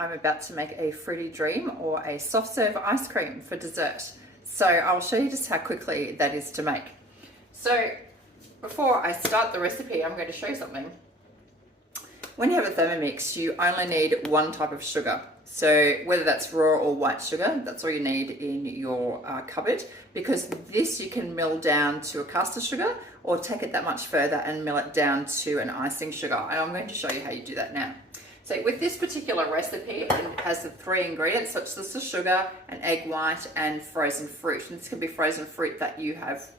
I'm about to make a fruity dream or a soft serve ice cream for dessert. So I'll show you just how quickly that is to make. So before I start the recipe, I'm going to show you something. When you have a Thermomix, you only need one type of sugar. So whether that's raw or white sugar, that's all you need in your cupboard, because this you can mill down to a caster sugar or take it that much further and mill it down to an icing sugar. And I'm going to show you how you do that now. So with this particular recipe, it has the 3 ingredients, such as the sugar, an egg white, and frozen fruit. And this can be frozen fruit that you have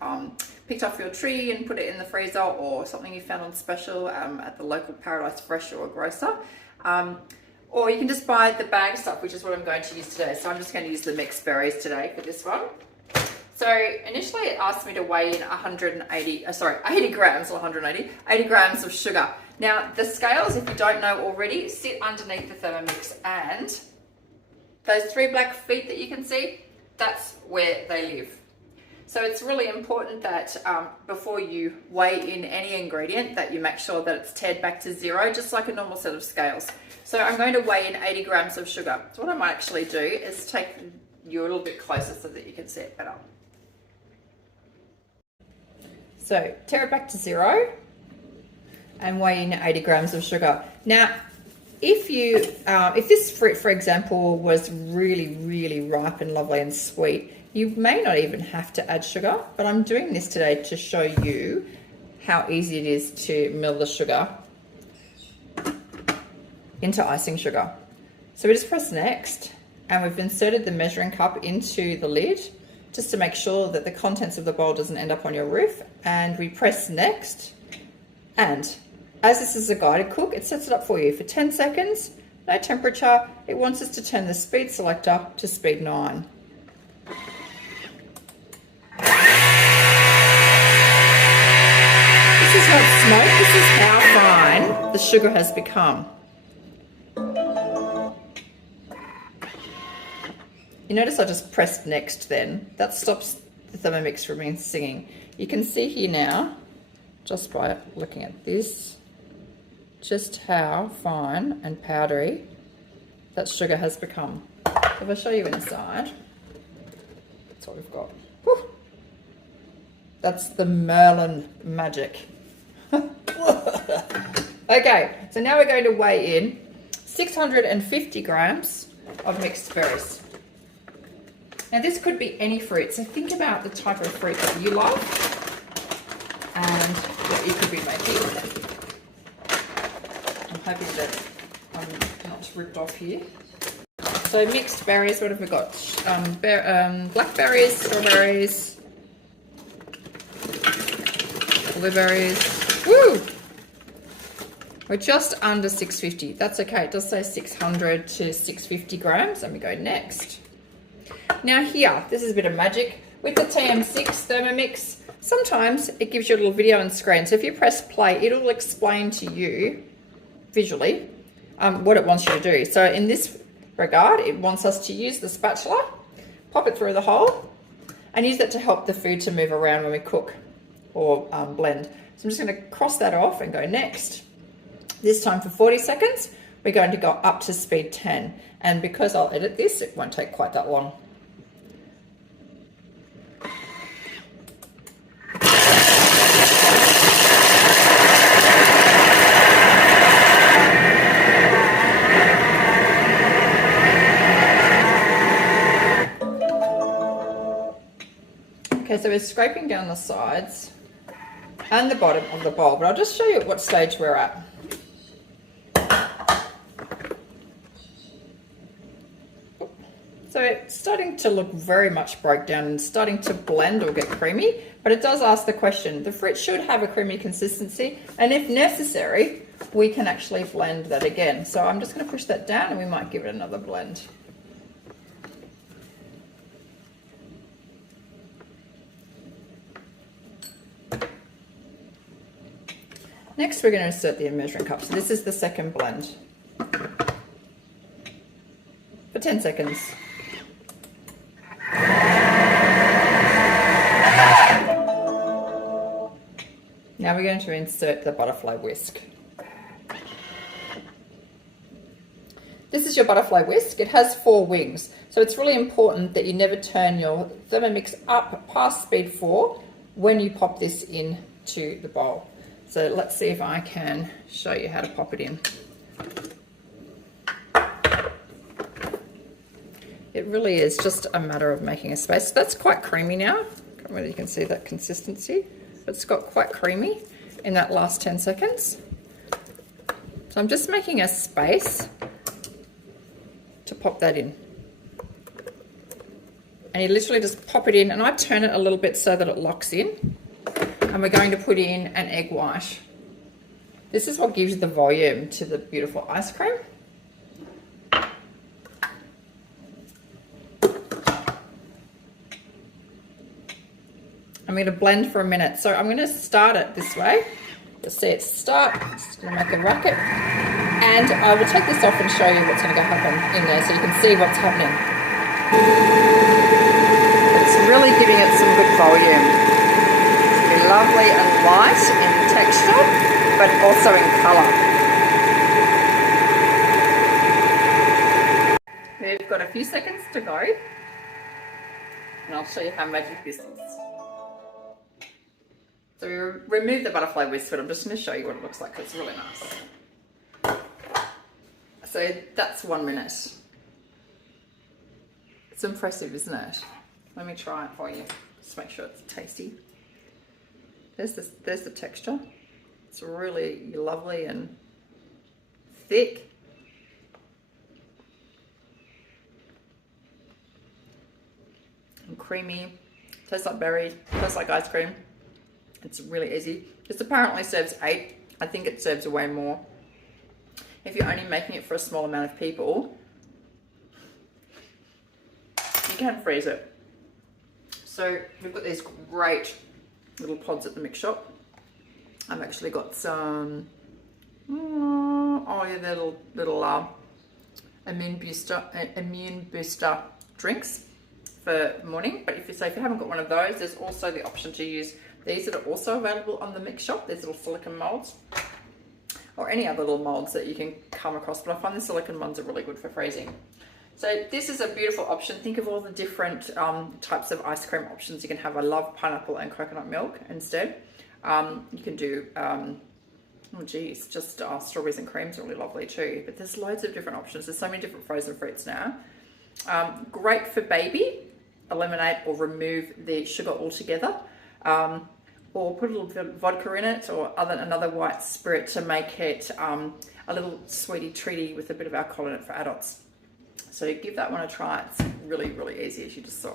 picked off your tree and put it in the freezer, or something you found on special at the local Paradise Fresh or grocer. Or you can just buy the bag stuff, which is what I'm going to use today. So I'm just going to use the mixed berries today for this one. So initially it asked me to weigh in 80 grams, or 180, 80 grams of sugar. Now the scales, if you don't know already, sit underneath the Thermomix, and those 3 black feet that you can see, that's where they live. So it's really important that before you weigh in any ingredient, that you make sure that it's tared back to 0, just like a normal set of scales. So I'm going to weigh in 80 grams of sugar. So what I might actually do is take you a little bit closer so that you can see it better. So tear it back to 0 and weigh in 80 grams of sugar. Now, if this fruit, for example, was really, really ripe and lovely and sweet, you may not even have to add sugar, but I'm doing this today to show you how easy it is to mill the sugar into icing sugar. So we just press next, and we've inserted the measuring cup into the lid just to make sure that the contents of the bowl doesn't end up on your roof. And we press next, and as this is a guided cook, it sets it up for you for 10 seconds, no temperature. It wants us to turn the speed selector to speed 9. This is not smoke, this is how fine the sugar has become. You notice I just pressed next then. That stops the Thermomix from singing. You can see here now, just by looking at this, just how fine and powdery that sugar has become. If I show you inside, that's what we've got. Whew. That's the Merlin magic. Okay, so now we're going to weigh in 650 grams of mixed berries. Now this could be any fruit, so think about the type of fruit that you love and what you could be making. I'm hoping that I'm not ripped off here. So mixed berries, what have we got? Blackberries, strawberries, blueberries. Woo! We're just under 650. That's okay. It does say 600 to 650 grams. And we go next. Now here, this is a bit of magic. With the TM6 Thermomix, sometimes it gives you a little video on screen. So if you press play, it'll explain to you visually what it wants you to do. So in this regard, it wants us to use the spatula, pop it through the hole, and use that to help the food to move around when we cook or blend. So I'm just going to cross that off and go next. This time for 40 seconds, we're going to go up to speed 10. And because I'll edit this, it won't take quite that long. Okay, so we're scraping down the sides and the bottom of the bowl, but I'll just show you at what stage we're at. So it's starting to look very much broke down and starting to blend or get creamy, but it does ask the question. The fruit should have a creamy consistency, and if necessary, we can actually blend that again. So I'm just going to push that down and we might give it another blend. Next, we're going to insert the measuring cup. So this is the second blend for 10 seconds. Now we're going to insert the butterfly whisk. this is your butterfly whisk. It has 4 wings, so it's really important that you never turn your Thermomix up past speed 4 when you pop this into the bowl. So let's see if I can show you how to pop it in. It really is just a matter of making a space. So that's quite creamy now. I don't know whether you can see that consistency, but it's got quite creamy in that last 10 seconds. So I'm just making a space to pop that in. And you literally just pop it in, and I turn it a little bit so that it locks in. And we're going to put in an egg white. This is what gives the volume to the beautiful ice cream. I'm going to blend for a minute. So I'm going to start it this way. You'll see it start. I'm just going to make a racket. And I will take this off and show you what's going to happen in there so you can see what's happening. It's really giving it some good volume. It's going to be lovely and light in texture, but also in colour. We've got a few seconds to go, and I'll show you how magic this is. So we remove the butterfly whisk, but I'm just going to show you what it looks like. It's really nice. So that's 1 minute. It's impressive, isn't it? Let me try it for you. Just make sure it's tasty. There's the texture. It's really lovely and thick. And creamy. Tastes like berries. Tastes like ice cream. It's really easy. This apparently serves 8. I think it serves way more. If you're only making it for a small amount of people, you can freeze it. So we've got these great little pods at the mix shop. I've actually got some, they're little immune booster drinks for morning. But if you haven't got one of those, there's also the option to use these that are also available on the mix shop. There's little silicone molds, or any other little molds that you can come across, but I find the silicone ones are really good for freezing. So this is a beautiful option. Think of all the different types of ice cream options you can have. I love pineapple and coconut milk instead. You can do, strawberries and creams are really lovely too, but there's loads of different options. There's so many different frozen fruits now. Great for baby. Eliminate or remove the sugar altogether. Or put a little bit of vodka in it, or another white spirit to make it a little sweetie treaty with a bit of alcohol in it for adults. So give that one a try. It's really, really easy, as you just saw.